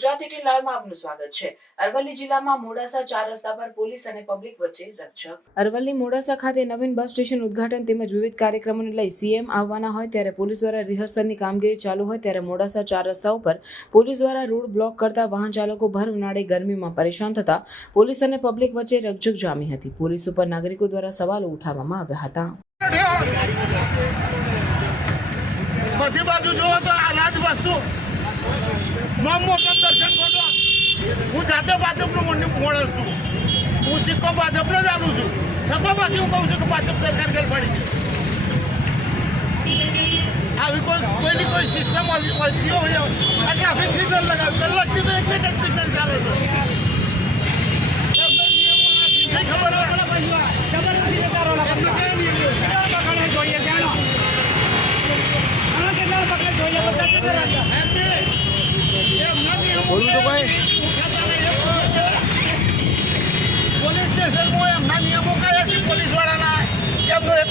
ગુજરાત 18 લાઈવમાં આપનું સ્વાગત છે। અરવલ્લી જિલ્લામાં મોડાસા 4 રસ્તા પર પોલીસ અને પબ્લિક વચ્ચે રકઝક। અરવલ્લી મોડાસા ખાતે નવીન બસ સ્ટેશન ઉદ્ઘાટન તેમજ વિવિધ કાર્યક્રમોને લઈ સીએમ આવવાના હોય ત્યારે પોલીસ દ્વારા રિહર્સલની કામગીરી ચાલુ હોય ત્યારે મોડાસા 4 રસ્તા ઉપર પોલીસ દ્વારા રોડ બ્લોક કરતા વાહન ચાલકો ભર ઉનાળે ગરમીમાં પરેશાન થતા પોલીસ અને પબ્લિક વચ્ચે રકઝક જામી હતી। પોલીસ ઉપર નાગરિકો દ્વારા સવાલો ઉઠાવવામાં આવ્યા હતા। બધી બાજુ જોવો તો અનાજ વસ્તુ મોટા દર્શન કરો। હું જાતે ભાજપનો માણસ છું, હું સિક્કો ભાજપનો જ આલું છું, છતાં બાકી હું કહું છું કે ભાજપ સરકાર ગરબડી છે। આવી કોઈની કોઈ સિસ્ટમ મળતી હોય આ ટ્રાફિક સિગ્નલ લગાવી કલાકથી તો એક જ સિગ્નલ ચાલે છે। ખબર પોલીસ સ્ટેશનમાં એમના નિયમો કયા છે પોલીસ વાળાના, એમનો એક